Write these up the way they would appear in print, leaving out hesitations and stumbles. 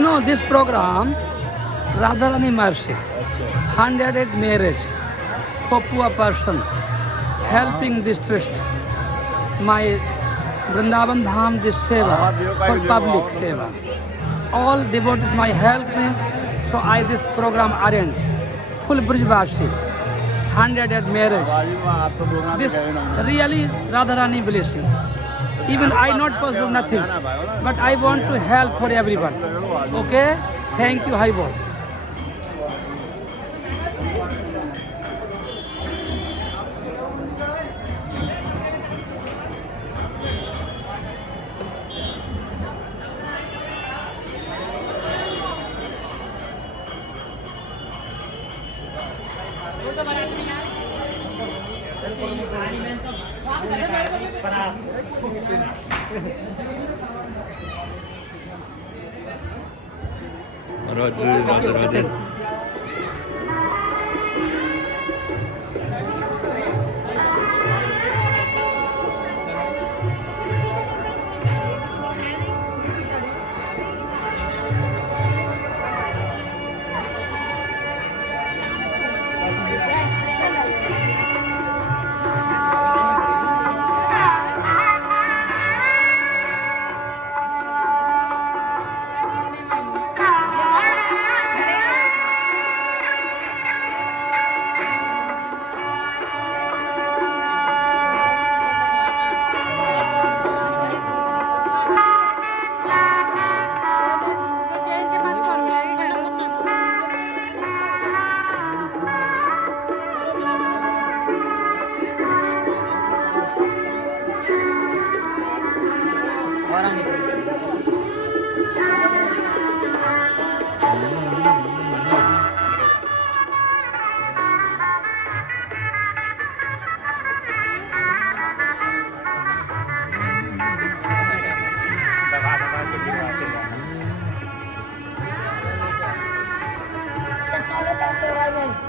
You know these programs, Radharani Mercy, 100 marriage for poor person, helping distressed. My Vrindavan Dham this seva for public seva. All devotees my help me, so I this program arrange. Full Brijvashi, 100 marriage. This really Radharani blessings. Even I not pursue nothing, but I want to help for everyone. Okay? Thank you, Haribo. Roger.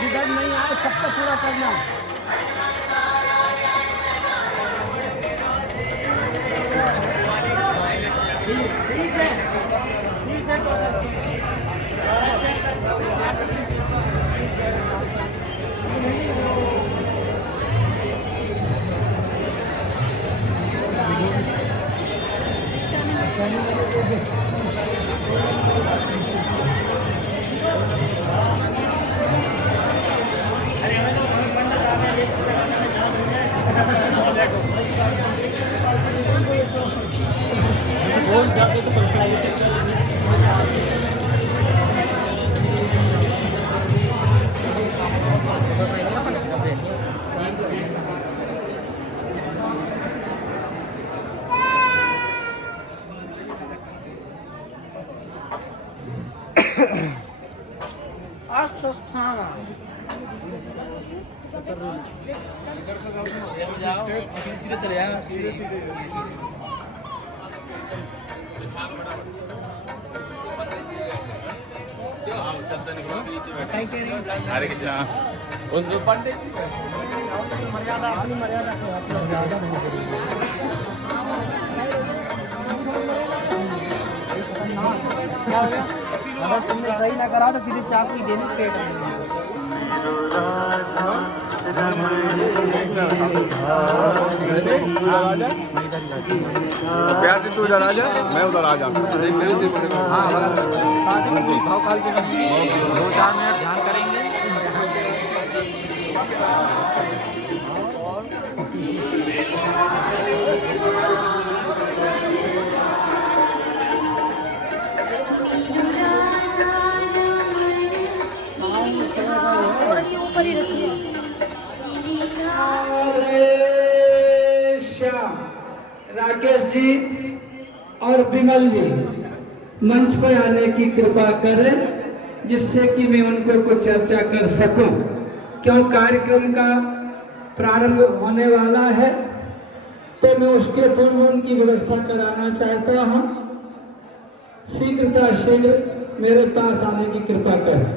जिधर नहीं आए सबका पूरा करना। ठीक है वास्तस्थान हरे कृष्णा उस पंडित मर्यादा अपनी मर्यादा मर्यादा अगर तुमने सही ना करा तो सीधे चाकू ही देनी पेट प्यार से तू उधर आ जा, मैं उधर आ जाऊँ। हाँ भाव काल के 2-4 मिनट ध्यान करेंगे। ऊपर ही रखिए। श्याम राकेश जी और विमल जी मंच पर आने की कृपा करें, जिससे कि मैं उनको कुछ चर्चा कर सकूं, क्यों कार्यक्रम का प्रारंभ होने वाला है, तो मैं उसके पूर्व उनकी व्यवस्था कराना चाहता हूं। शीघ्रता शीघ्र मेरे पास आने की कृपा करें।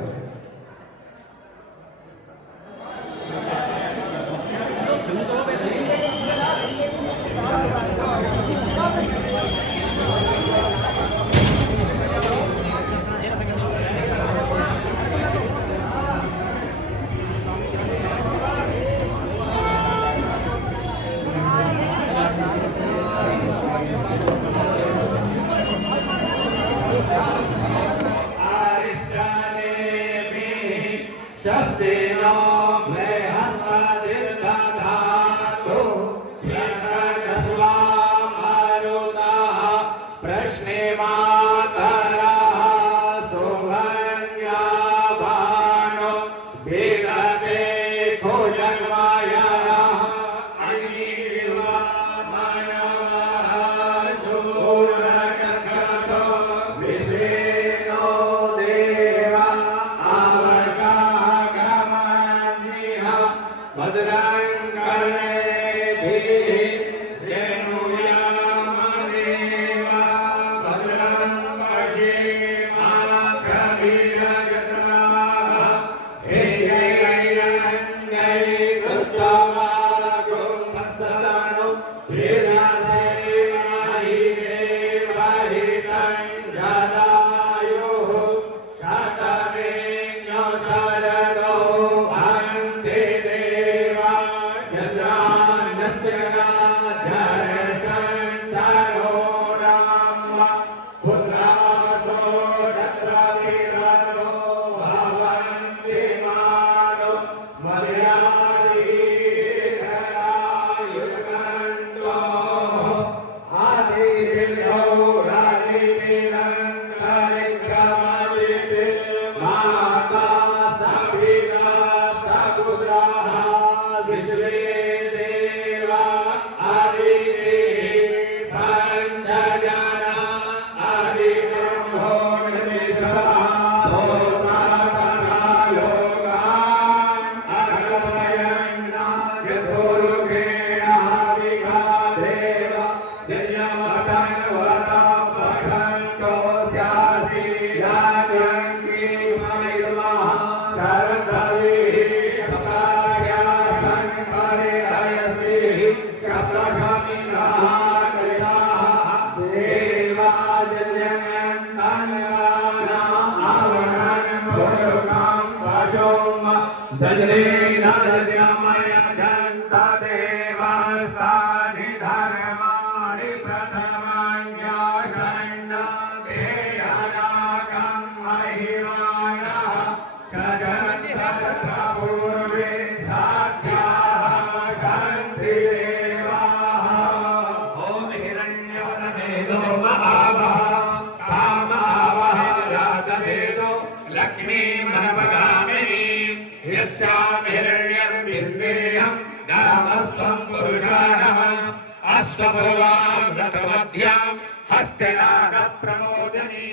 प्रमोदनी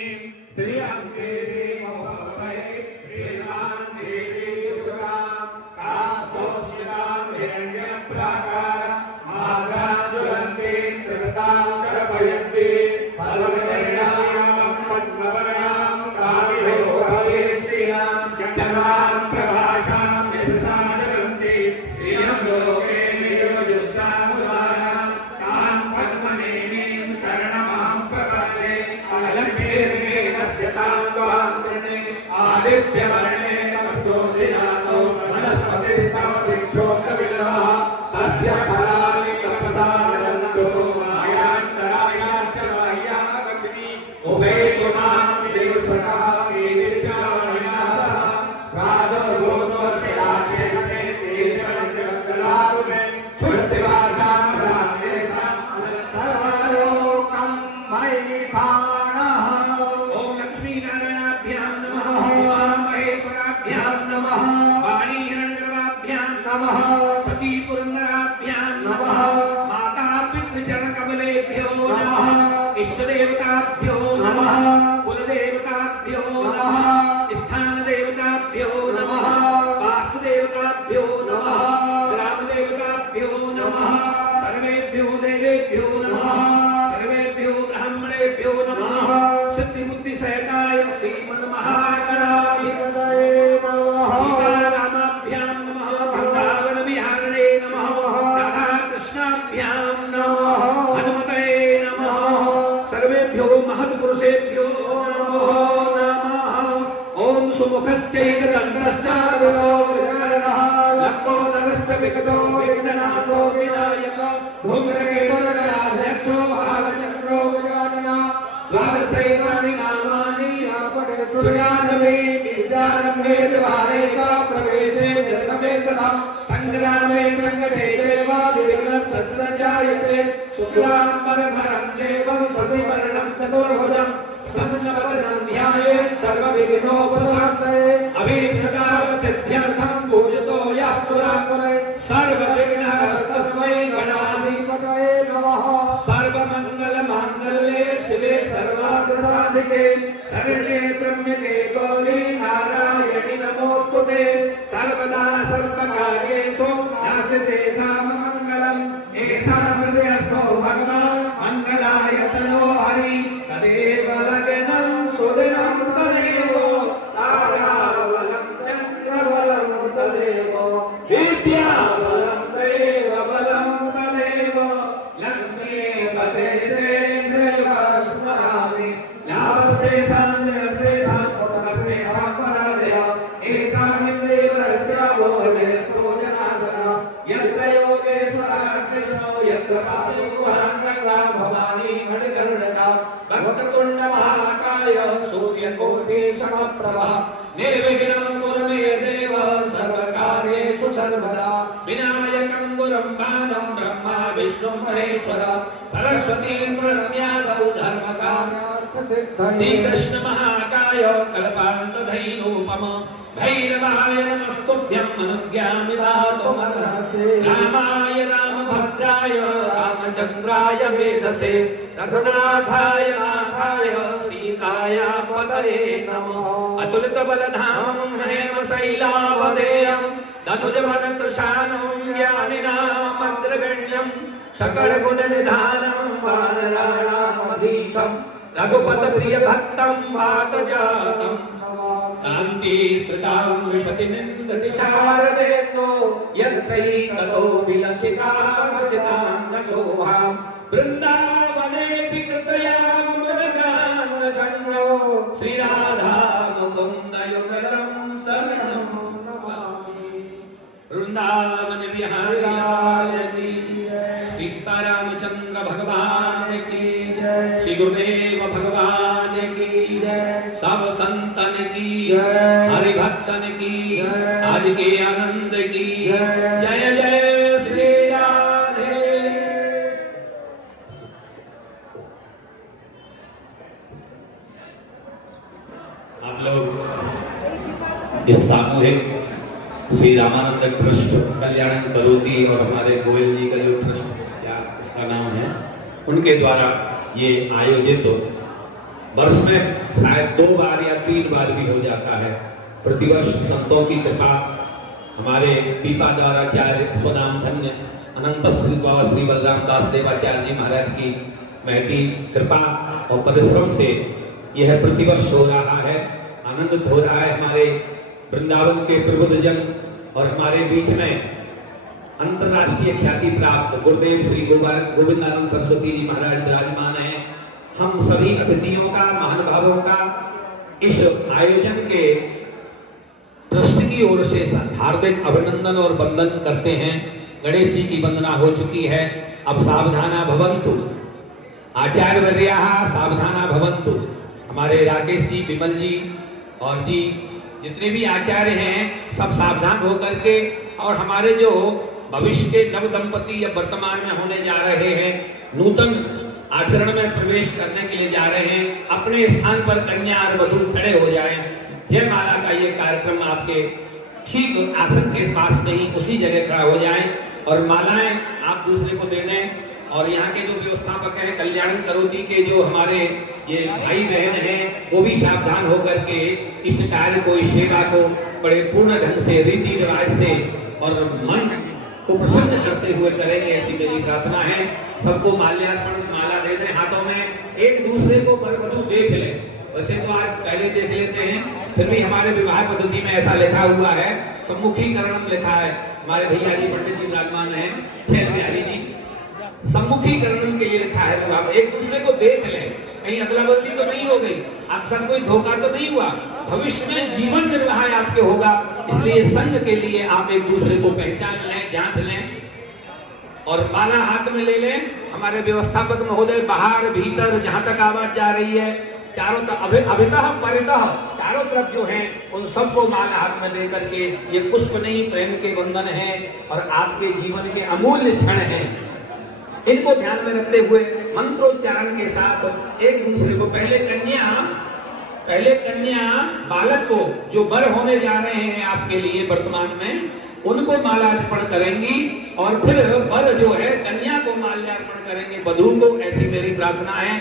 श्री आदित्यवर्णे तपसोदिनातो वनस्पतिस्तव वृक्षोत्तविल्लवः तस्य फलानि तपसा ददन्तु मायान्तरायाश्च बाह्या लक्ष्मी उभेतु मां देवसखा कीर्तिशामणिना सह प्रादुर्भूतोऽस्मिराक्षेपे तीर्थमन्त्रमन्त्रलारुमे श्रुतिवासां भ्रान्तेषां सर्वलोकं मयि प्राणः। ॐ लक्ष्मीनारायणाभ्यां नमः महेश्वराभ्यां नमः वाणीहिरण्यगर्भाभ्यां नमः शचीपुरन्दराभ्यां नमः माता पितृचरणकमलेभ्यो नमः इष्टदेवताभ्यो नमः कुलदेवताभ्यो नमः स्थानदेवताभ्यो नमः वास्तुदेवताभ्यो नमः ग्रामदेवताभ्यो नमः सर्वेभ्यो देवेभ्यो नमः सर्वेभ्यो ब्राह्मणेभ्यो नमः सिद्धिबुद्धिसहिताय श्रीमन्महागणाय नमः सीतारामाभ्यां नमः वृन्दावनविहारिणे नमः राधाकृष्णाभ्यां नमः हनुमते नमः सर्वेभ्यो महत्पुरुषेभ्यो नमः ॐ सुमुखश्चैकदन्तश्च विलोकविनाशनः लम्बोदरश्च विकटो विघ्ननाशो विनायक धूम्रकेतुर्गणाध्यक्षो भालचन्द्रो गजाननः द्वादशैतानि नामानि आपटे सुयानवे विद्यारम्भे द्वारेका प्रवेशे निर्गमे तथा संग्रामे संकटे चैव विघ्नस्तस्य जायते शुक्लाम्बरधरं देवं शशिवर्णं चतुर्भुजं प्रसन्नवदनं ध्यायेत् सर्वविघ्नोपशान्तये अभीष्टकामसिद्ध्यर्थं पूजितो यः सुरासुरे सर्वविघ्नहरस्तस्मै गणाधिपतये नमः। सर्वमङ्गलमाङ्गल्ये शिवे सर्वार्थसाधिके शरण्ये त्र्यम्बके गौरी नारायणि नमोऽस्तुते सर्वदा सर्वकार्येषु नास्ति साममङ्गलम् एषा हृदयस्थो भगवान् मङ्गलाय तनो हरि तदेव लग्नं सुदिनं तदेव ताराबलं चन्द्रबलं तदेव विद्याबलं तदेव बलं तदेव लक्ष्मीपते स्मरामि नास्तेषां जयस्तेषां पुत्रस्तेषां पराजय एषां देवरस्य भोजनेषु जनार्दन यत्र योगेश्वरः कृष्णो यत्र पादुकाङ्गङ्गा भवानी खड्गरुडका भक्तकुण्ड महाकाय सूर्यकोटिसमप्रभः निर्विघ्नं कुरु मे देव सर्वकार्येषु सर्वदा विनायकं गुरुं भानो ब्रह्मा विष्णु महेश्वर सरस्वती प्रणम्यादौ धर्मकार्यार्थसिद्धये कृष्ण महाकाय कल्पान्तधैनोपम भैरवाय नमस्तुभ्यं अनुज्ञामिदातुमर्हसे रामाय रामभद्राय रामचन्द्राय वेदसे रघुनाथाय नाथाय सीताय पतये नमः अतुलितबलधामं हेमशैलावदेयं धनुजवनकृशानं ज्ञानिनामग्रगण्यं सकलगुणनिधानं वानराणामधीशं रघुपतप्रियभक्तं वातजातं कान्ति स्मृतां वृषतिनिन्दति शारदेतो यत्रैकतो विलसितां नशोभां वृन्दावनेऽपि कृतयामनगानसङ्गो श्रीराधा मुकुन्दयुगलं शरणं नमामि। वृन्दावन बिहारी लाल की जय, श्री सीतारामचंद्र भगवान की जय, श्री गुरुदेव भगवान की जय, सब संतन की जय, हरि भक्तन की जय, आज के आनंद की जय, जय जय श्री राधे। आप लोग इस सामूहिक श्री रामानंद ट्रस्ट कल्याण करोति और हमारे गोयल जी का जो ट्रस्ट क्या इसका नाम है, उनके द्वारा ये आयोजित वर्ष में शायद 2 बार या 3 बार भी हो जाता है। प्रतिवर्ष संतों की कृपा, हमारे पीपा द्वाराचार्य स्वनाम धन्य अनंत श्री बाबा श्री बलराम दास देवाचार्य जी महाराज की महती कृपा और परिश्रम से यह प्रतिवर्ष हो रहा है। आनंदित हो रहा है हमारे वृंदावन के प्रबुद्धजन और हमारे बीच में अंतर्राष्ट्रीय ख्याति प्राप्त गुरुदेव श्री गोविंदानंद सरस्वती जी महाराज विराजमान हैं। हम सभी अतिथियों का, महानुभावों का इस आयोजन के ट्रस्ट की ओर से हार्दिक अभिनंदन और वंदन करते हैं। गणेश जी की वंदना हो चुकी है। अब सावधाना भवन्तु, आचार्य वर्याः सावधाना भवन्तु। हमारे राकेश जी, विमल जी और जी जितने भी आचार्य हैं सब सावधान होकर के, और हमारे जो भविष्य के नव दंपति या वर्तमान में होने जा रहे हैं, नूतन आचरण में प्रवेश करने के लिए जा रहे हैं, अपने स्थान पर कन्या और वधू खड़े हो जाएं। जयमाला का ये कार्यक्रम आपके ठीक आसन के पास नहीं उसी जगह खड़ा हो जाएं और मालाएं आप दूसरे को दे दें। और यहाँ के जो व्यवस्थापक हैं, कल्याण करोती के जो हमारे ये भाई बहन हैं, वो भी सावधान होकर के इस कार्य को, इस सेवा को बड़े पूर्ण ढंग से, रीति रिवाज से और मन को प्रसन्न करते हुए करेंगे, ऐसी मेरी प्रार्थना है। सबको माल्यार्पण, माला दे दें हाथों में, एक दूसरे को वर वधू देख लें। वैसे तो आज पहले देख लेते हैं, फिर भी हमारे विवाह पद्धति में ऐसा लिखा हुआ है, सम्मुखीकरणम लिखा है। हमारे भैया जी पंडित जी विराजमान हैं, छैल बिहारी जी, सम्मुखीकरण के लिए लिखा है विवाह। एक दूसरे को देख लें, कहीं अदला बदली तो नहीं हो गई, आपके साथ कोई धोखा तो नहीं हुआ, भविष्य में जीवन निर्वाह आपके होगा। इसलिए संघ के लिए आप एक दूसरे को पहचान लें, जांच लें और माला हाथ में ले लें। हमारे व्यवस्थापक महोदय बाहर भीतर जहां तक आवाज जा रही है, चारों तरफ अभितः परितः चारों तरफ जो हैं उन सबको माला हाथ में लेकर के, ये पुष्प नहीं प्रेम के बंधन है और आपके जीवन के अमूल्य क्षण हैं, इनको ध्यान में रखते हुए मंत्रोच्चारण के साथ एक दूसरे को, पहले कन्या बालक को जो वर होने जा रहे हैं आपके लिए वर्तमान में, उनको मालार्पण करेंगी और फिर वर जो है कन्या को माल्यार्पण करेंगे, वधू को। ऐसी मेरी प्रार्थना है,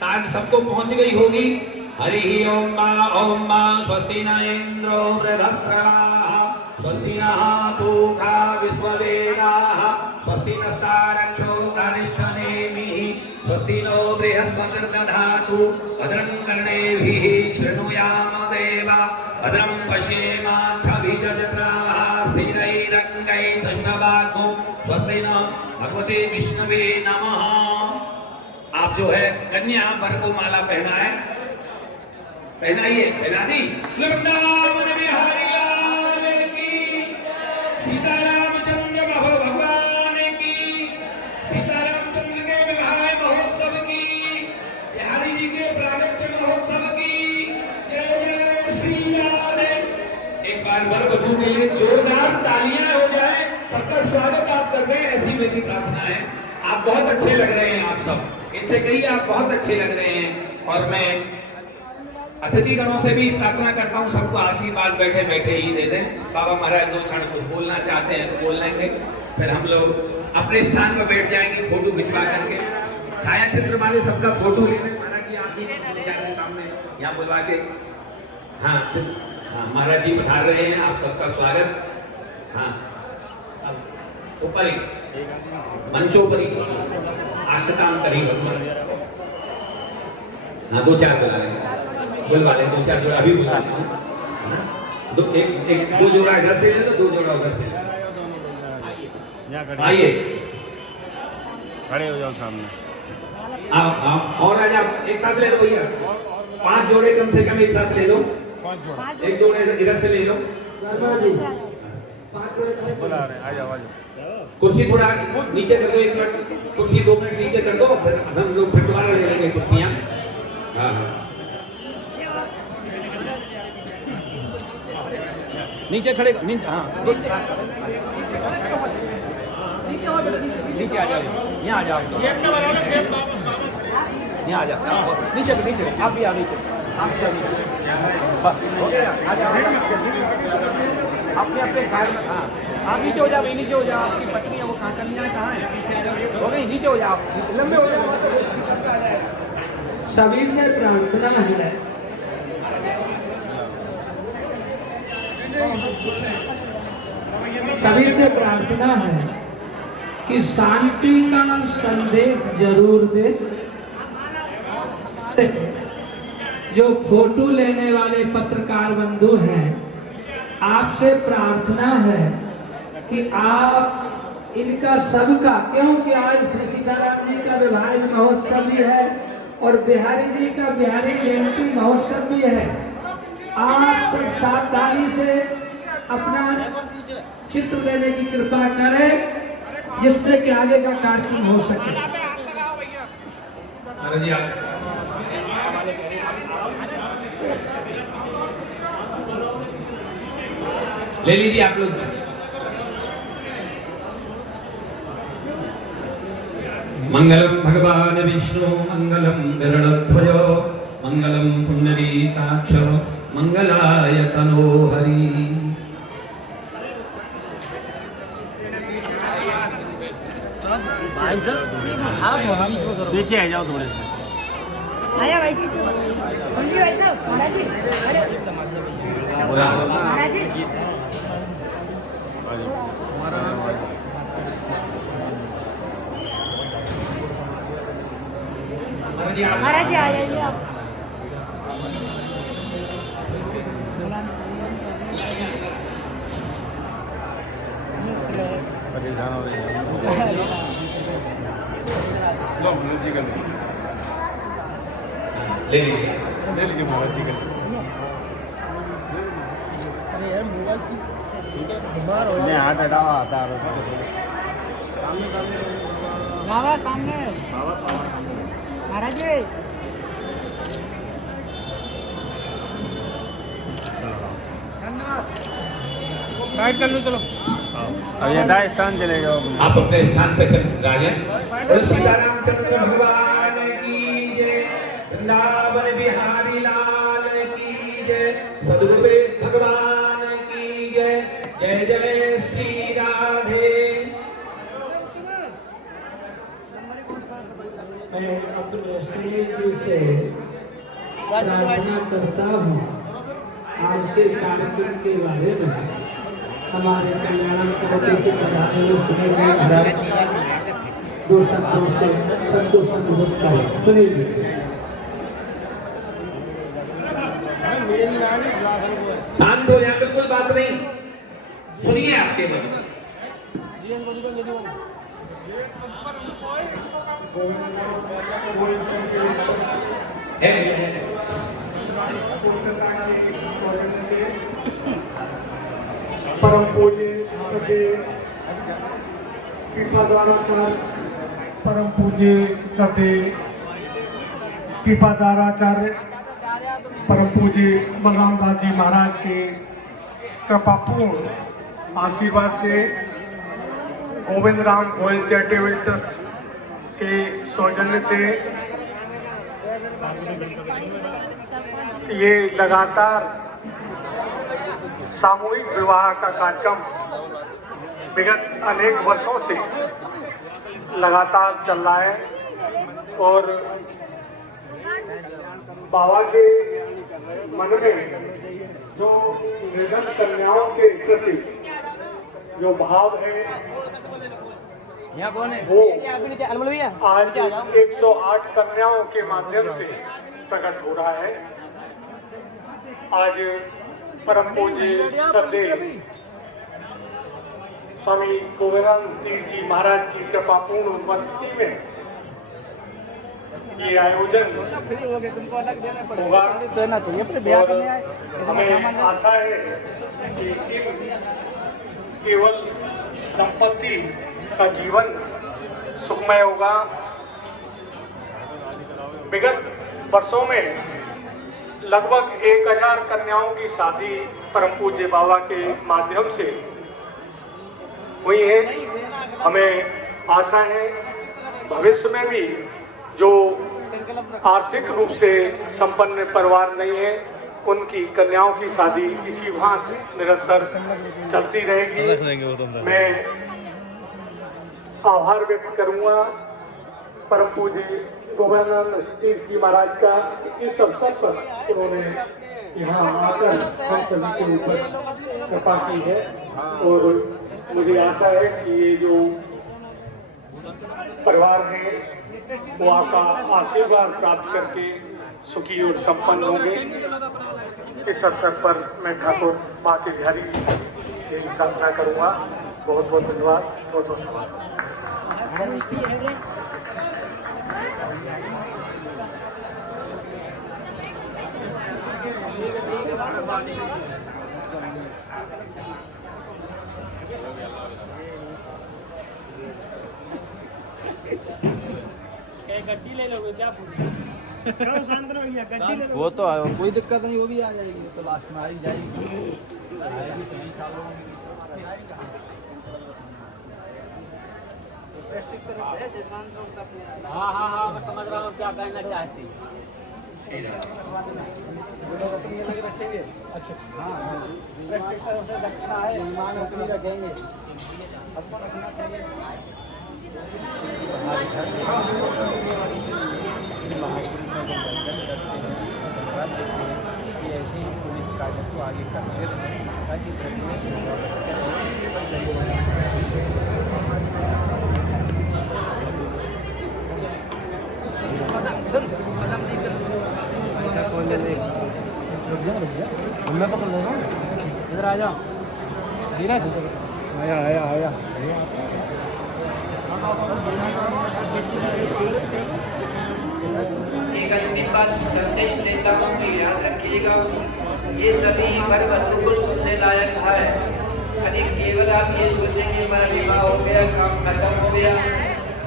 शायद सबको पहुंच गई होगी। हरि ओम मा स्वस्ति न इंद्रो वृद्धश्रवाः स्वस्ति नः पूषा विश्ववेदाः स्वस्ति नस्तारक्षो अरिष्टनेमिः स्वस्ति नो बृहस्पतिर्दधातु भद्रं कर्णेभिः शृणुयाम देवा भद्रं पश्येमाक्षभिर्यजत्राः स्थिरैरङ्गैस्तष्टवाग्मो स्वस्ति नः भगवते विष्णवे नमः। आप जो है कन्या वर को माला पहनाए, पहनाइए, पहना दी। वृंदावन बिहारी लाल की, सीतारामचंद्र भगवान की, सीतारामचंद्र के विवाह महोत्सव की, बिहारी जी के प्रागट्य महोत्सव की जय जय श्री राधे। एक बार वर वधू के लिए जोरदार तालियां हो जाए, सबका स्वागत आप कर रहे हैं, ऐसी मेरी प्रार्थना है। आप बहुत अच्छे लग रहे हैं, आप सब इनसे कहिए आप बहुत अच्छे लग रहे हैं। और मैं अतिथिगणों से भी प्रार्थना करता हूँ, सबको आशीर्वाद बैठे बैठे ही दे दें। बाबा महाराज 2 क्षण कुछ बोलना चाहते हैं तो बोल लेंगे, फिर हम लोग अपने स्थान पर बैठ जाएंगे फोटो खिंचवा करके। छाया चित्र वाले सबका फोटो ले लें, महाराज जी आप के सामने यहाँ बुलवा के। हाँ महाराज जी पधार रहे हैं, आप सबका स्वागत। हाँ ऊपर मंचोपरी आशताम करी भगवान। हाँ 2-4 बुलवा लें, 2-4 जोड़ा अभी बुला लें। दो जोड़ा इधर से ले लो, 2 जोड़ा उधर से। आइए खड़े हो जाओ सामने। आप और आज आप एक साथ ले लो भैया, 5 जोड़े कम से कम एक साथ ले लो। 5 जोड़ा, एक जोड़े इधर से ले लो। आ जाओ। कुर्सी थोड़ा नीचे कर दो, 1 मिनट कुर्सी 2 मिनट नीचे कर दो, फिर हम लोग फिर दोबारा ले लेंगे कुर्सियाँ। हाँ नीचे खड़े, नीचे, हाँ नीचे आ जाओ, यहाँ आ जाओ, यहाँ आ जाओ, नीचे आप भी आओ, नीचे आप भी आओ, बस हो गया, आ जाओ अपने साइड में। हाँ आप नीचे हो जाओ, नीचे हो जाओ, आपकी पत्नी है वो कहाँ, कन्याएं कहाँ है, हो गई, नीचे हो जाओ, लंबे हो जाओ। सभी से प्रार्थना है, सभी से प्रार्थना है कि शांति का संदेश जरूर दे। जो फोटो लेने वाले पत्रकार बंधु हैं, आपसे प्रार्थना है कि आप इनका सबका, क्योंकि आज श्री सीताराम जी का विवाह महोत्सव भी है और बिहारी जी का बिहारी जयंती महोत्सव भी है। आप सब सावधानी से अपना चित्र देने की कृपा करें, जिससे कि आगे का कार्यक्रम हो सके। महाराज जी आप ले लीजिए आप लोग। मंगलम भगवान विष्णु मंगलम गरुड़ध्वज मंगलम पुंडरीकाक्ष मंगलाय तनो हरि। पीछे आ जाओ थोड़े से। आया वैसे जी वैसे महाराज जी अरे महाराज जी महाराज जी आ जाइए आप। परेशान हो रही है। लो मनोज जी का ले लीजिए। ले लीजिए मनोज जी का। हाथ हटाओ आता बाबा सामने महाराज जी गाइड कर लो चलो। अब ये स्थान चलेगा। आप अपने स्थान पे चल राजा। बोलो सीतारामचंद्र भगवान की जय, वृंदावन बिहारी लाल की जय, सदगुरुदेव भगवान की जय। जय जय श्री राधे। मैं अपने श्री जी से प्रार्थना करता हूँ, आज के कार्यक्रम के बारे में हमारे कल्याण कमेटी से प्रधान सुनील दो शब्दों से संतोष अनुभव करें। सुनील शांत हो जाए, बिल्कुल बात नहीं सुनिए आपके मन में। परम पूज्य सभी कृपादाराचार्य, परम पूज्य सभी कृपादाराचार्य, परम पूज्य बलराम दास जी महाराज के कृपापूर्ण आशीर्वाद से गोविंद राम गोयल चैरिटेबल ट्रस्ट के सौजन्य से ये लगातार सामूहिक विवाह का कार्यक्रम विगत अनेक वर्षों से लगातार चल रहा है और बाबा के मन में जो निर्धन कन्याओं के प्रति जो भाव है वो आज 108 कन्याओं के माध्यम से प्रकट हो रहा है। आज परम पूज्य सदैव स्वामी गोविंदानंद जी महाराज की कृपापूर्ण उपस्थिति में ये आयोजन होगा और हमें आशा है कि केवल दंपति का जीवन सुखमय होगा। विगत वर्षों में लगभग 1000 कन्याओं की शादी परम पूज्य बाबा के माध्यम से हुई है। हमें आशा है भविष्य में भी जो आर्थिक रूप से संपन्न परिवार नहीं है उनकी कन्याओं की शादी इसी भांति निरंतर चलती रहेगी। मैं आभार व्यक्त करूंगा परम पूज्य गोविंदानंद जी महाराज का इस अवसर पर उन्होंने यहाँ आकर हम सभी के ऊपर कृपा की है और मुझे आशा है कि ये जो परिवार है वो आपका आशीर्वाद प्राप्त करके सुखी और संपन्न होंगे। इस अवसर पर मैं ठाकुर माँ के बिहारी जी से यही प्रार्थना करूँगा। बहुत बहुत धन्यवाद, बहुत बहुत धन्यवाद। गड्डी ले लोगे क्या वो तो कोई दिक्कत नहीं, वो भी आ जाएगी, तो लास्ट में आ ही जाएगी। हाँ हाँ हाँ मैं समझ रहा हूँ क्या कहना चाहती रखेंगे ऐसे ही पुलिस कार्य को आगे करते रहें ताकि मैं पकड़ लेगा, इधर आ जाओ धीरज, आया एक अंतिम बात संदेश देता हूँ कि याद रखिएगा, ये सभी पर्व बिल्कुल सुनने लायक है। यदि केवल आप ये सोचेंगे मेरा विवाह हो गया, काम खत्म हो गया,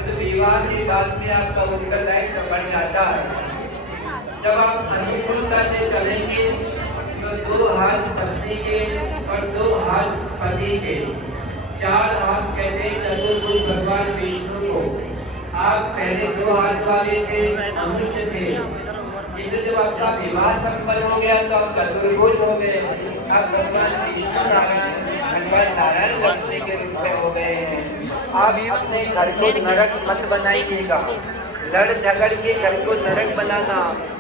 तो विवाह के बाद में आपका उत्तरदायित्व बढ़ जाता है। जब आप अनुकूलता से चलेंगे तो 2 हाथ पत्नी के और 2 हाथ पति के, 4 हाथ कहते चतुर्भुज भगवान विष्णु को। आप पहले 2 हाथ वाले थे, मनुष्य थे, किंतु जब आपका विवाह संपन्न हो गया तो आप चतुर्भुज हो गए। आप भगवान विष्णु नारायण, भगवान नारायण लक्ष्मी के रूप में हो गए हैं। आप अपने घर को नरक मत बनाइएगा, लड़ झगड़ के घर को नरक बनाना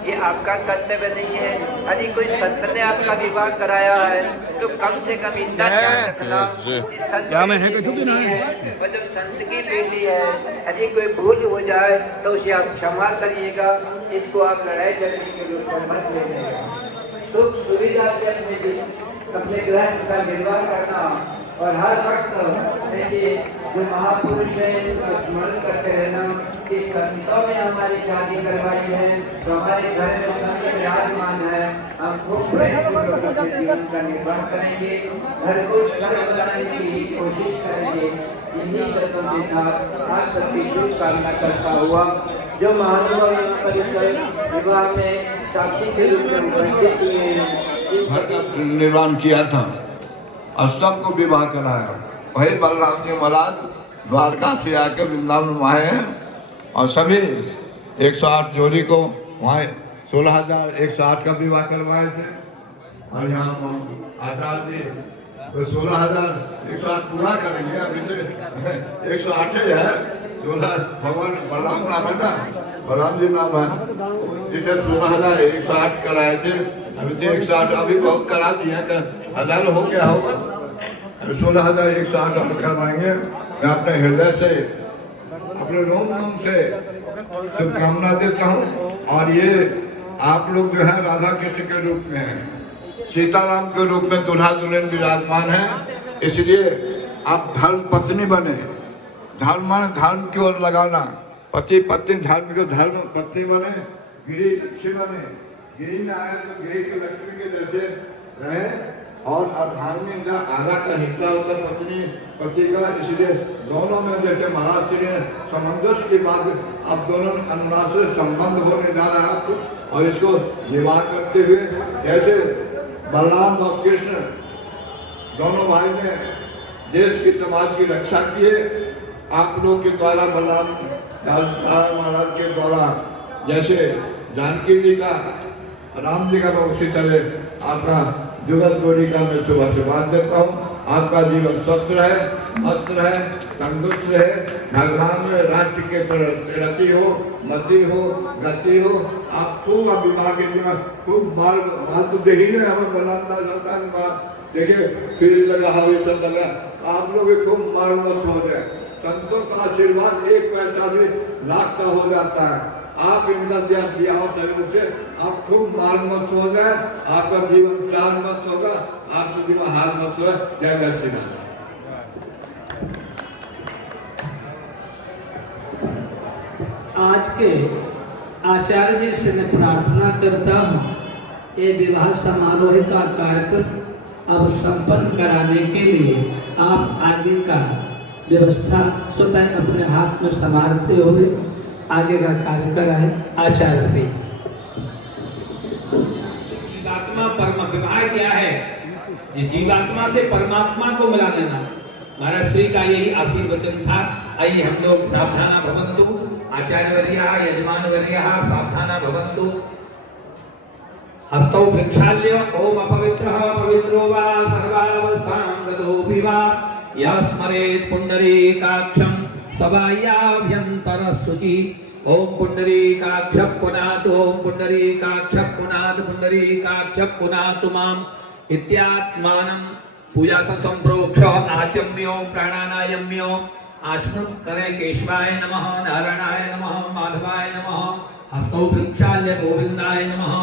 ये आपका कर्तव्य नहीं है। यदि कोई संत ने आपका विवाह कराया है तो कम से कम इतना ध्यान रखना कि संत है, वो जब संत की बेटी है, यदि कोई भूल हो जाए तो उसे आप क्षमा करिएगा, इसको आप लड़ाई झगड़े के रूप में मत लीजिएगा। सुख सुविधा से अपने गृहस्थ का निर्वाह करना और हर वक्त ऐसे जो महापुरुष है उनका स्मरण करते रहना। इस संस्थाओं में हमारी शादी करवाई है तो हमारे घर में संत विराजमान है, हम खूब जीवन का निर्वाह करेंगे, घर को स्वर्ग बनाने की कोशिश करेंगे। इन्हीं शब्दों के साथ आप सबकी शुभकामना करता हुआ जो महानुभाव परिसर विवाह में साक्षी के रूप में उपस्थित हुए निर्माण किया था और सबको विवाह कराया। वही बलराम जी महाराज द्वारका से आकर वृंदावन में आए हैं और सभी 108 जोड़ी को वहाँ 16,108 का विवाह करवाए थे। और यहाँ आचार्य जी तो 16,108 पूरा करेंगे, अभी तो 108 ही है। 16 भगवान बलराम नाम है ना, बलराम जी नाम है, जिसे 16,108 कराए थे, अभी तो 108 अभी बहुत करा दिया, 1000 हो गया होगा, 16,108 और करवाएंगे। मैं अपने हृदय से अपने रोम से शुभकामना देता हूँ। और ये आप लोग जो है राधा कृष्ण के रूप में हैं, सीताराम के रूप में दुल्हा दुल्हन विराजमान है, इसलिए आप धर्म पत्नी बने। धर्म मान धर्म की ओर लगाना, पति पत्नी धर्म को धर्म पत्नी बने, गिरी लक्ष्मी बने। गिरी में आए तो गिरी के लक्ष्मी के जैसे रहे और अर्धांगिनी का आधा का हिस्सा होता पत्नी पति का, इसलिए दोनों में जैसे महाराज श्री ने सामंजस्य की बात, अब दोनों अनुराग से संबंध होने जा रहा है आपको, और इसको निवाह करते हुए जैसे बलराम और कृष्ण दोनों भाई ने देश की समाज की रक्षा की है, आप लोग के द्वारा बलराम महाराज के द्वारा जैसे जानकी जी का राम जी का, उसी तरह आपका जुगल जोड़ी का मैं शुभ आशीर्वाद देता हूँ। आपका जीवन स्वस्थ रहे, मस्त रहे, तंदुरुस्त रहे, भगवान में राष्ट्र के प्रति हो, मति हो, गति हो। आप खूब विवाह के जीवन खूब बाल तो दे ही नहीं, हमें बलंदा देखिए फिर लगा हवे सब लगा, आप लोग खूब बाल मत हो जाए। संतों का आशीर्वाद 1 पैसा भी लाख का हो जाता है। आप इनका दिया हो शरीर से, आप खूब माल मत हो जाए, आपका जीवन चार मत होगा, आपका जीवन हार मत हो। जय जय श्री राम। आज के आचार्य जी से मैं प्रार्थना करता हूँ, ये विवाह समारोह का कार्यक्रम अब संपन्न कराने के लिए आप आगे का व्यवस्था स्वतः अपने हाथ में संभालते हुए आगे का कार्य कराए। आचार्य श्री। जीवात्मा परम विवाह क्या है? जीवात्मा से परमात्मा को मिला देना। महाराज श्री का यही आशीर्वचन था। आइए हम लोग सावधाना भवन्तु। आचार्य वर्यः यजमान वर्यः सावधाना भवन्तु। हस्तौ वृक्षाल्य ओम अपवित्रः पवित्रो वा सर्वावस्थां गतोऽपि वा यः स्मरेत् पुण्डरीकाक्षं सबाह्याभ्यन्तरशुचि। ओम पुण्डरीकाक्षः पुनातु ओम पुण्डरीकाक्षः पुनातु पुण्डरीकाक्षः पुनातु माम् इत्यात्मानं पूजा संप्रोक्ष आचम्यो प्राणानायम्यो आचमन करें। केशवाय नमः, नारायणाय नमः, माधवाय नमः। हस्तौ वृक्षाल्य गोविंदाय नमः।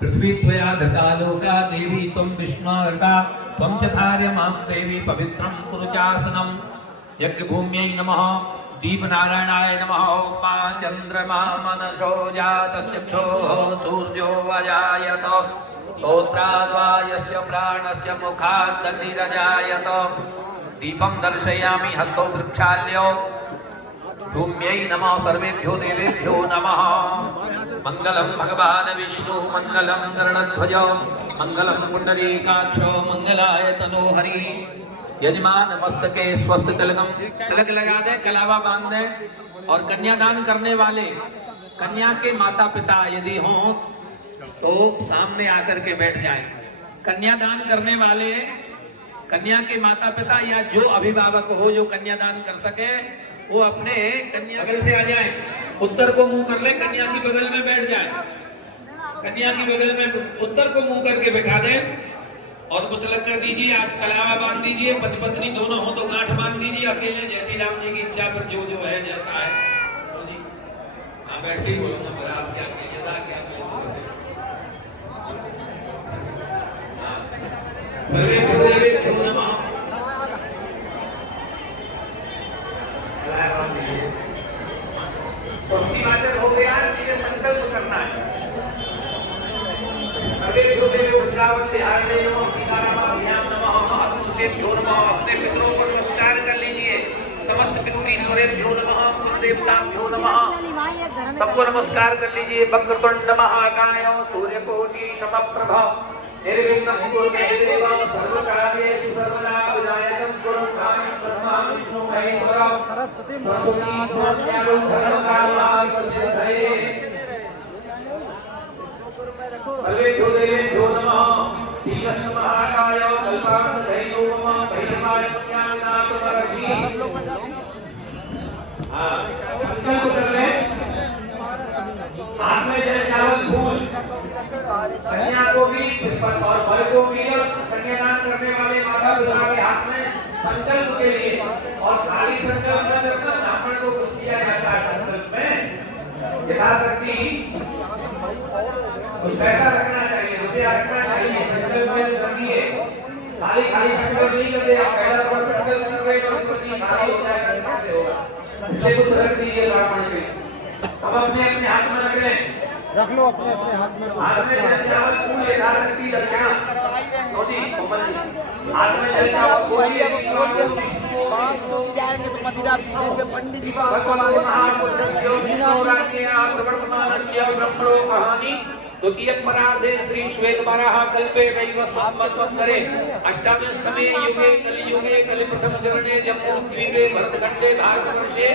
पृथ्वी त्वया धृता लोका देवी त्वं विष्णुर्ता त्वं च धार्य मां देवी पवित्रं कुरु चासनं। यज्ञभूम्यै नमः। दीपनारायणाय नमः। मा चन्द्रमा मनसो जातश्चक्षुः सूर्यो अजायत श्रोत्राद्वायस्य प्राणस्य मुखादग्निरजायत। दीपं दर्शयामि हस्तौ वृक्षाल्यो। भूम्यै नमः। सर्वेभ्यो देवेभ्यो नमः। मंगलम भगवान विष्णु मंगलम गरुड़ध्वज मंगलम पुंडरीकाक्षो मंगलाय तनोहरि। यजमान मस्तके स्वस्थ तिलकम, तिलक लगा दे, कलावा बांध दे। और कन्यादान करने वाले कन्या के माता पिता यदि हों तो सामने आकर के बैठ जाएं। कन्यादान करने वाले कन्या के माता पिता या जो अभिभावक हो जो कन्यादान कर सके वो अपने कन्या बगल से आ जाए। उत्तर को मुंह कर ले, कन्या की बगल में बैठ जाए। कन्या की बगल में उत्तर को मुंह करके बैठा दे और मुतलक कर दीजिए। आज कलावा बांध दीजिए। पति पत्नी दोनों हो तो गांठ बांध दीजिए। अकेले जैसी राम जी की इच्छा पर जो जो है जैसा है। तो जी हाँ बैठे ही बोलूंगा पर आप क्या कीजिएगा क्या तो सीमाचल हो गया। ये संकल्प करना है। अपने पितरों को नमस्कार कर लीजिए। समस्त पितृश्वरेभ्यो नमः, कुलदेवताभ्यो नमः, सबको नमस्कार कर लीजिए। वक्रतुंड महाकाय सूर्यकोटि समप्रभ निर्विघ्नं कुरु मे देव सर्वकार्येषु सर्वदा विनायकं कुरु मां ब्रह्मा विष्णु महेश्वर सरस्वती सर्वेभ्यो देवेभ्यो नमः। नीलस्य महाकाय कल्पान्तधैर्यो मम भैरवाय पुण्यानाथ महर्षि। हाँ संकल्प कर ले। हाथ में जय चावल फूल कन्या को भी और वर को भी कन्यादान करने वाले माता पिता के हाथ में संकल्प के लिए। और खाली संकल्प न करना, ब्राह्मण को कुछ किया जाता है संकल्प में यथाशक्ति कुछ पैसा रखना चाहिए, रुपया रखना चाहिए। संकल्प में रखिए। खाली खाली संकल्प नहीं करते। आप पहला बार संकल्प कर रहे हो तो नहीं खाली हो जाएगा, कैसे होगा? इसलिए कुछ रख दीजिए ब्राह्मण के। अब अपने अपने हाथ में रख लें। रख लो अपने अपने हाथ में। हाथ में जल चावल फूल यथाशक्ति दक्षिणा। मोदी कोमल जी हाथ में जल चावल फूल जाएंगे तो मदिरा पी लेंगे। पंडित जी द्वितीयपरार्धे श्री श्वेतवराह कल्पे वैव संवत्सरे अष्टादशतमे युगे कलियुगे कलिप्रथम चरणे जम्बूद्वीपे भरतखण्डे भारतवर्षे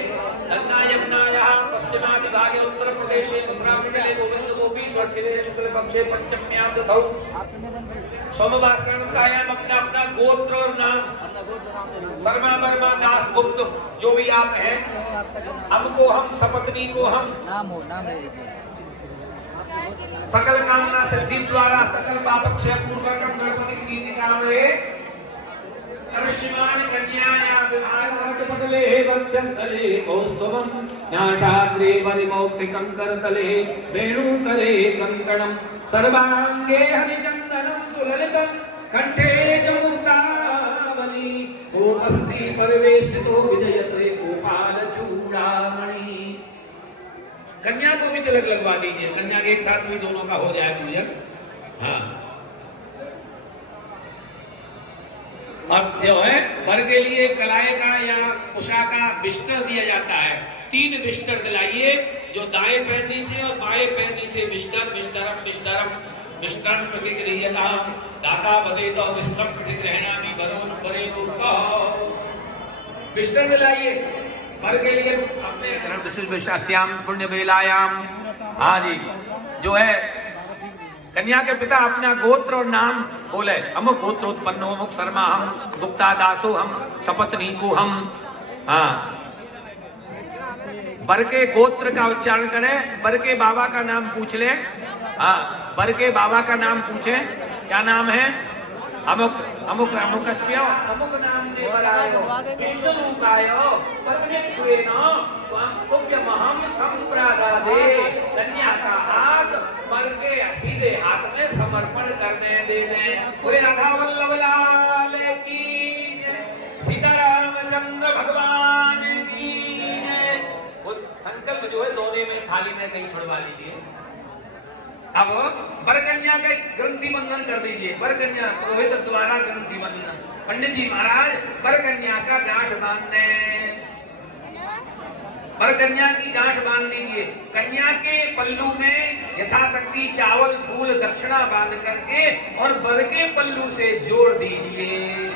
गंगा यमुनायाः पश्चिमादिभागे उत्तरप्रदेशे मथुरामण्डले गोविन्दगोपी षष्ठे शुक्लपक्षे पंचम्यां तिथौ सोमवासकायां अपना अपना गोत्र और नाम शर्मा वर्मा दास गुप्त जो भी आप हैं, हमको हम सपत्नी को हम नाम सकल कामना सिद्धि द्वारा सकल पाप क्षय पूर्वक गणपति प्रीति कामये कर्षिमाणि कन्याया विवाह पटले वक्षस्थले कौस्तुभं नाशाग्रे परिमौक्तिकं करतले वेणुकरे कंकणं सर्वांगे हरिचन्दनं सुललितं कंठे च मुक्तावली गोपस्ति परिवेष्टितो विजयते गोपाल चूड़ामणि। कन्या को भी तिलक लगवा दीजिए। कन्या के एक साथ भी दोनों का हो जाए पूजन। हाँ और जो है वर के लिए कलाई का या कुशा का बिस्तर दिया जाता है। 3 बिस्तर दिलाइए, जो दाएं पैर नीचे और बाएं पैर नीचे। बिस्तर बिस्तरम बिस्तरम बिस्तरम प्रतिगृह्यता दाता बदे तो बिस्तर प्रतिग्रहणामि वरों परे रूपा। बिस्तर दिलाइए वर के लिए अपने धर्म विशिष्टाश्याम पुण्य बेलायाम। हाँ जी, जो है कन्या के पिता अपना गोत्र और नाम बोले। अमुक गोत्र उत्पन्न अमुक शर्मा हम, गुप्ता दासो हम, सपत्नीको हम। हाँ, वर के गोत्र का उच्चारण करें, वर के बाबा का नाम पूछ ले। हाँ, वर के बाबा का नाम पूछे, क्या नाम है? अमुक अमुक अमुकस्य अमुक नाम देवरायो विष्णु रूपायो परमेश्वरेण त्वां तुभ्यमहं संप्रदादे। कन्या का हाथ वर के सीधे हाथ में समर्पण करने दे दें। पूरे राधा वल्लभ लाल की जय, सीतारामचंद्र भगवान की जय। वो संकल्प जो है दोने में थाली में कहीं छुड़वा लीजिए। अब वर कन्या का ग्रंथि बंधन कर दीजिए। वर कन्या पुरोहित द्वारा ग्रंथि बंधन। पंडित जी महाराज वर कन्या का गांठ बांधने, वर कन्या की गांठ बांध दीजिए। कन्या के पल्लू में यथाशक्ति चावल फूल दक्षिणा बांध करके और वर के पल्लू से जोड़ दीजिए।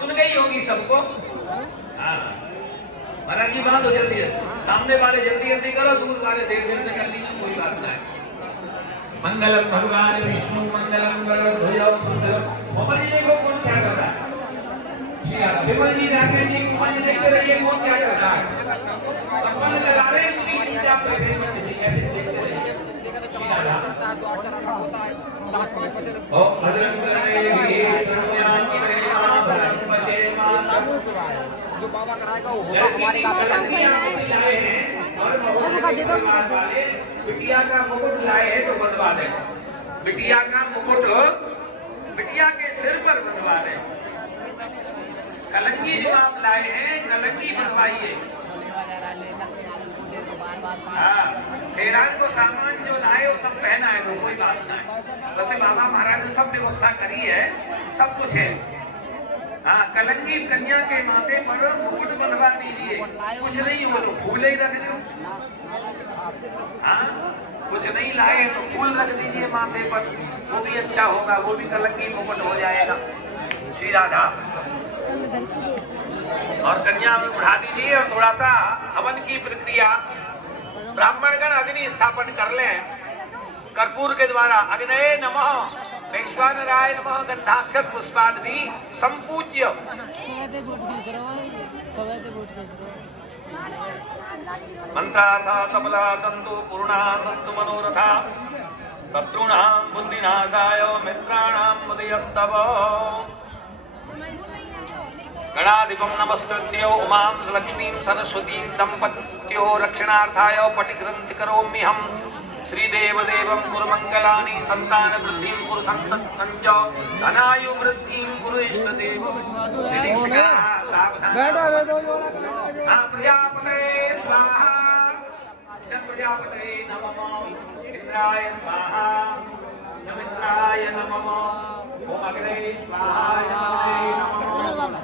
सुन गई होगी सबको? हाँ महाराज जी, बात हो जाती है। सामने वाले जल्दी जल्दी करो, दूर वाले देर देर से कर लीजिए, कोई बात नहीं। मंगलम भगवान विष्णु मंगलम गरुड़ध्वज पुत्र। मोहम्मद जी देखो कौन क्या कर रहा है? विमल जी राकेश जी मोहम्मद जी देख रहे हैं कौन क्या कर रहा है? अपन लगा रहे हैं पूरी नीचे आप बैठे हैं, कैसे देख रहे हैं? ओ बजरंग बली त्रिपुरान करे नाम बचे माता। जो बाबा कराएगा वो होगा हमारे काम में। बिटिया का मुकुट लाए हैं तो बंधवा दे। बिटिया का मुकुट बिटिया के सिर पर बंधवा दे। कलंगी जो आप लाए हैं कलंगी बनवाइए। हाँ, फेरान को सामान जो लाए वो सब पहना है, तो कोई बात नहीं। वैसे बाबा महाराज ने सब व्यवस्था करी है, सब कुछ है। हाँ, कलंगी कन्या के माथे पर मुकुट बंधवा दीजिए। कुछ नहीं हो तो फूल ही रख दो। हाँ, कुछ नहीं लाए तो फूल रख दीजिए माथे पर, वो भी अच्छा होगा, वो भी कलंगी मुकुट हो जाएगा। श्री राधा और कन्या में बढ़ा दीजिए। और थोड़ा सा हवन की प्रक्रिया, ब्राह्मणगण अग्नि स्थापन कर लें कर्पूर के द्वारा। अग्नये नमः, वैश्वानराय नमः, गंधाक्षर पुष्पादि संपूज्य। मंत्रार्था सबला सन्तु पूर्णा सन्तु मनोरथा, शत्रूणां बुद्धिनाशाय मित्राणां बुद्धिस्तव। गणाधिपं नमस्कृत्य उमां लक्ष्मीं सरस्वतीं दम्पत्यो रक्षणार्थाय पटिग्रन्थि करोम्यहम्। श्रीदेवदेवं कुरुमङ्गलानि सन्तानवृद्धिं कुरु सन्ततं च धनायु वृद्धिं कुरु इष्टदेव। प्रजापतये स्वाहा, प्रजापतये नमः। इंद्राय स्वाहा, मित्राय नमः। ओम अग्रे स्वाहा नमः।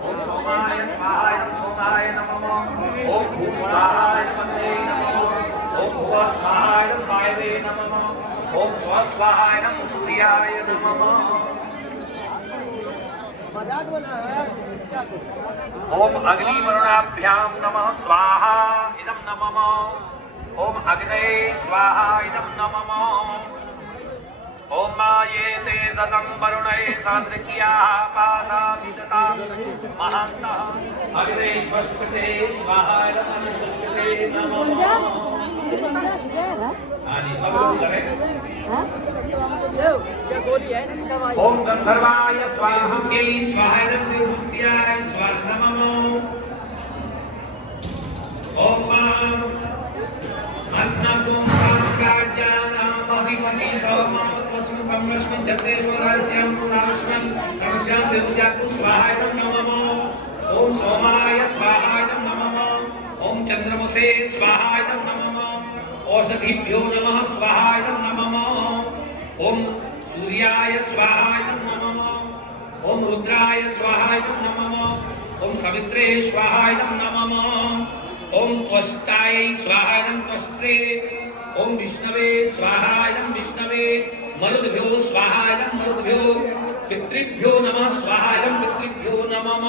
ओम सोमाय स्वाहा सोमाय नमः। ओम भूस्वाहाय नमः। ओम भुवः स्वाहाय वायवे नमः। ओम स्वस्वाहाय नमः सूर्याय नमः। ओम अग्नि वरुणाभ्यां नमः स्वाहा इदं नमः। ओम अग्नये स्वाहा इदं नमः। ओम माये ते सदं वरुणये सादृक्याः पासा विदता महान्तः। अग्ने स्वस्पते स्वाहा नमः नमः। ओम गंधर्वाय स्वाहा के स्वाहा विभूत्याय स्वाहा नमः। ओम अन्नकुं कामकाज्यानां अधिपति सर्वं तस्मुखं रश्मिं चक्रेश्वरास्यां सारस्वं तमस्यां विभूत्याकु स्वाहा नमः। ओम सोमाय स्वाहा नमः। ओम चंद्रमसे स्वाहा नमः। औषधिभ्यो नमः स्वाहा नमः। ओम सूर्याय स्वाहा नमः। ओम रुद्राय स्वाहा इदं नमः। ओम सवित्रे स्वाहा इदं नमः। ओम त्वष्टाय स्वाहा इदं त्वष्ट्रे। ओम विष्णवे स्वाहा इदं विष्णवे। मरुद्भ्यो स्वाहा इदं मरुद्भ्यो। पितृभ्यो नमः स्वाहा इदं पितृभ्यो नमः।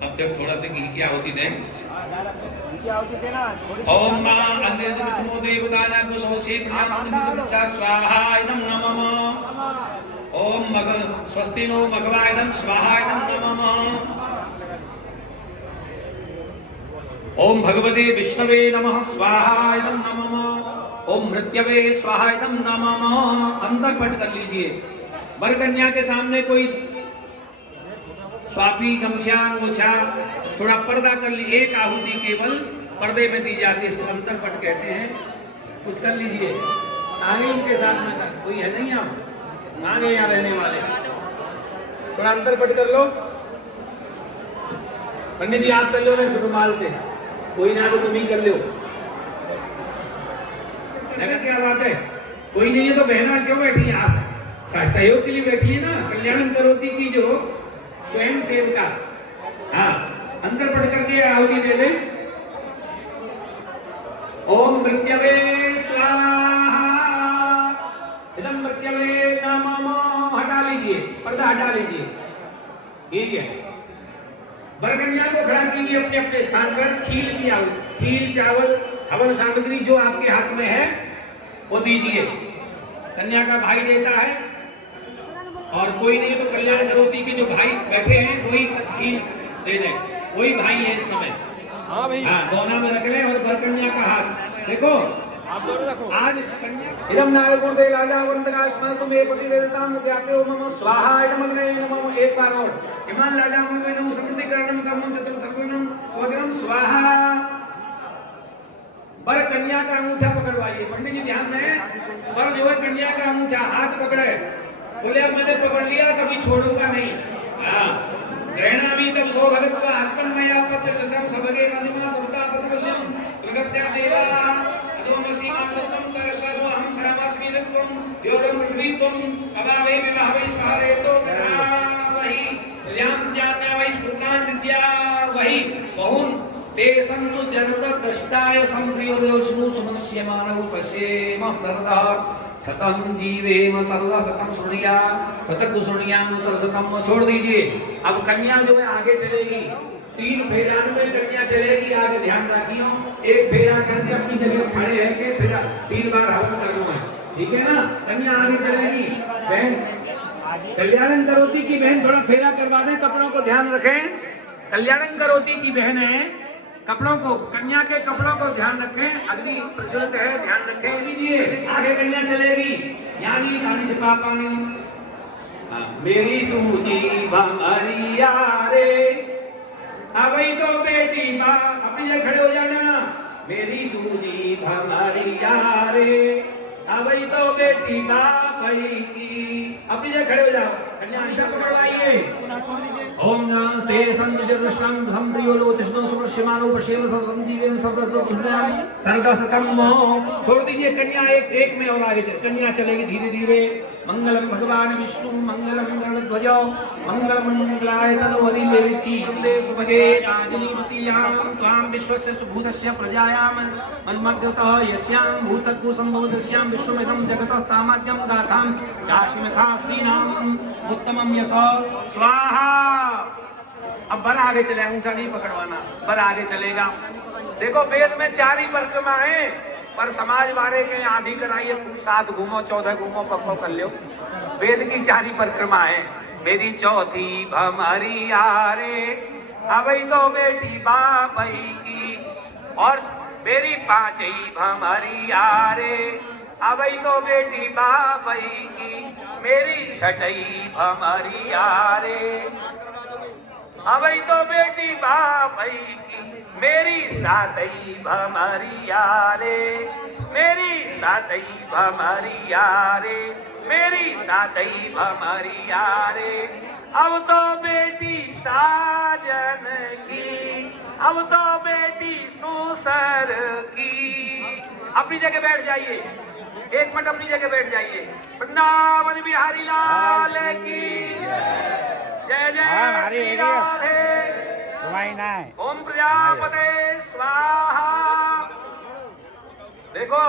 अब तक थोड़ा सा घी की आहुति दें। ओम नमः अन्यदेवतमो देवतानां कुशोषे प्रजापतिर्विद्या स्वाहा इदं नमः। ओम मघ स्वस्ति नो मघवा इदं स्वाहा इदं नमः। ओम भगवते विष्णवे नमः स्वाहा इदं नमः। ओम मृत्यवे स्वाहा इदं नमः। अंतर पट कर लीजिए। वर कन्या के सामने कोई स्वापी गमछा अंगोछा थोड़ा पर्दा कर ली। एक आहुति केवल पर्दे में दी जाती है, इसको अंतर पट कहते हैं। कुछ कर लीजिए आगे इनके साथ में तक कोई है नहीं, आप आगे यहाँ रहने वाले थोड़ा अंतर पट कर लो। पंडित जी आप कर लो, नहीं रुमाल के कोई ना तो तुम ही कर लो। नगर क्या बात है, कोई नहीं है तो बहना क्यों बैठी है? आप सहयोग के लिए बैठी है ना। कल्याण करोती की जो स्वयं सेवका, हाँ अंतर पढ़ करके आहुति दे दे। ओम मृत्यवे स्वाहा इदं मृत्यवे नमः। हटा लीजिए पर्दा, हटा लीजिए। ठीक है, बरकन्या को खड़ा कीजिए अपने अपने स्थान पर। खील की आहुति, खील चावल हवन सामग्री जो आपके हाथ में है वो दीजिए। कन्या का भाई देता है, और कोई नहीं तो कल्याण करोती के जो भाई बैठे हैं वही खील दे दें। वही भाई है इस समय। हाँ भाई, हाँ गौना में रख लें। और बरकन्या का हाथ देखो, आप दोनों रखो। आज कन्या इदं नारकोण दे राजा वंदका स्मरण तुम एक पति वेदता मध्याते ओम नमः स्वाहा इदं अग्ने नमः। एक बार और हिमान राजा मंगल नमः समृद्धि करणम कर्मम चतुर सर्वणम वग्रम स्वाहा। वर कन्या का अंगूठा पकड़वाइए। पंडित जी ध्यान दें, वर जो है कन्या का अंगूठा हाथ पकड़े, बोले अब मैंने पकड़ लिया, कभी छोड़ूंगा नहीं। ग्रहणामि तब सो भगत्व हस्तम मया पत्र रसम सबगे नदिमा सबता पत्रवल्यम प्रगत्या देवा अदोमसी मा सत्तम तरसो हम श्रामास्मि लक्वम योरम पृथ्वीत्वम अभावे विभावे सहारे तो तथा वही प्रजाम ज्ञान्या वही स्फुटान विद्या वही बहुन ते संतु जरत दष्टाय संप्रियोष्णु सुमनस्य मानव पश्येम सरदा सतम जीवेम सर्वदा सतम सुनिया सतक सुनियाम सरसतम। छोड़ दीजिए। अब कन्या जो है आगे चलेगी, 3 फेरा में कन्या चलेगी। आगे ध्यान रखियो, एक फेरा करके अपनी जगह खड़े है के फिर 3 बार हवन करना है, ठीक है ना। कन्या आगे चलेगी। बहन कल्याण करोती की बहन थोड़ा फेरा करवा दें, कपड़ों को ध्यान रखें। कल्याण करोती की बहन है, कपड़ों को, कन्या के कपड़ों को ध्यान रखें। अग्नि प्रज्वलित है, ध्यान रखें। लीजिए आगे कन्या चलेगी। यानी पानी से पानी मेरी दूजी भमरिया रे, अबई तो बेटी बाप अपनी जगह खड़े हो जाना। मेरी दूजी भमरिया रे, अबई तो बेटी बाप की अपनी जगह खड़े हो जाओ। कन्या अंचा पकड़वाइए। ओम नमस्ते संजयदृष्टम हम प्रियोलोचनो सुमश्यमानो पश्येम संजीवेन सदसदपुष्णाम सरदसतम। छोड़ दीजिए कन्या एक में और आगे चल। कन्या चलेगी धीरे धीरे। मंगलम भगवान विष्णु मंगलम गरुड़ध्वज मंगलम मंगलाय तनोहरि देवी सुभगे राजनीवतीयां त्वां विश्वस्य सुभूतस्य प्रजायां मन्मग्रतः यस्यां भूतत्व संभवदस्यां विश्वमिदं जगतः तामाद्यं गाथां काश्मीथास्तीनां उत्तमं यश स्वाहा। अब बर आगे चले, अंगूठा नहीं पकड़वाना, बर आगे चलेगा। देखो वेद में 4 ही परिक्रमा है, पर समाज वाले के आधी कराइए, 7 घूमो 14 घूमो पक्को कर लो। वेद की 4 ही परिक्रमा है। मेरी चौथी भमरिया रे, अबई तो बेटी बापई की। और मेरी 5वीं भमरिया रे, अबई तो बेटी बापई की। मेरी 6वीं भमरिया रे, अबई तो बेटी बापई की। मेरी 7वीं भमरिया रे, मेरी 7वीं भमरिया रे, मेरी 7वीं भमरिया रे। अब तो बेटी साजन की, अब तो बेटी सुसर की। अपनी जगह बैठ जाइए। एक मिनट अपनी जगह बैठ जाइए। वृंदावन बिहारी लाल की जय जय श्री राधे। ओम प्रजापते स्वाहा। देखो